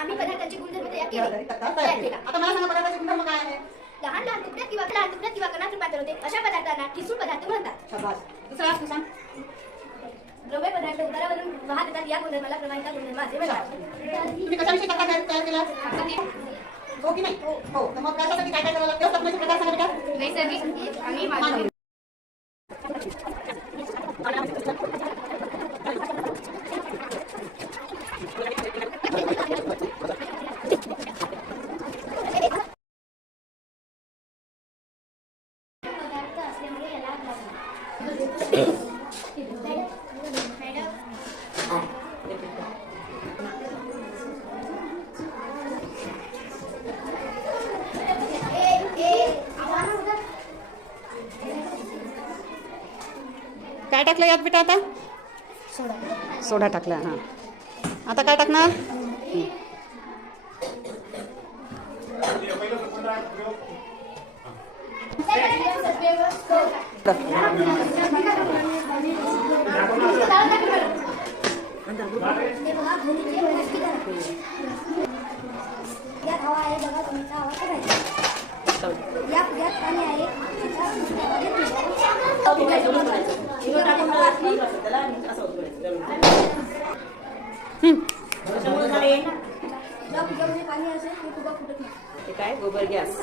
आम्ही पदार्थांचे गुणधर्म तयार केले. आता मला सांगा पदार्थाचे गुणधर्म काय आहे? लहान लहान तुकड्यात किंवा कणात रूपांतर होते अशा पदार्थांना ठिसूळ पदार्थ म्हणतात. शाबास. दुसरा तू सांग. द्रव्य पदार्थ उतारावरून वाहत येतात या गुणधर्माला प्रवाहिता गुणधर्म असे म्हणतात. तुम्ही कशाविषयी तयार केला? हो की नाही? हो. तर मग त्यासाठी काय काय करावं लागतं? स्वप्नाचे प्रकार सांगा बेटा. नैसर्गिक आणि मानवी. काय टाकलं यात बेटा आता? सोडा टाकला. हां, आता काय टाकणार? काय गोबर गॅस.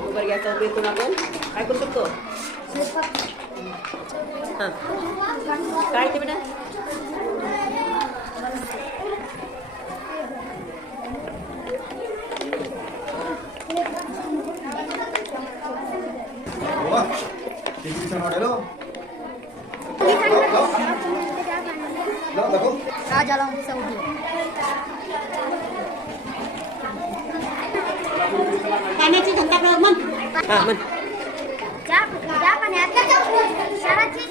गोबर गॅसचा उपयोग करून आपण काय करू शकतो? हां, काय ते बेटा? पाण्याची घंटा प्रयोग म्हण. हां म्हण. ज्या पाण्यात शहराची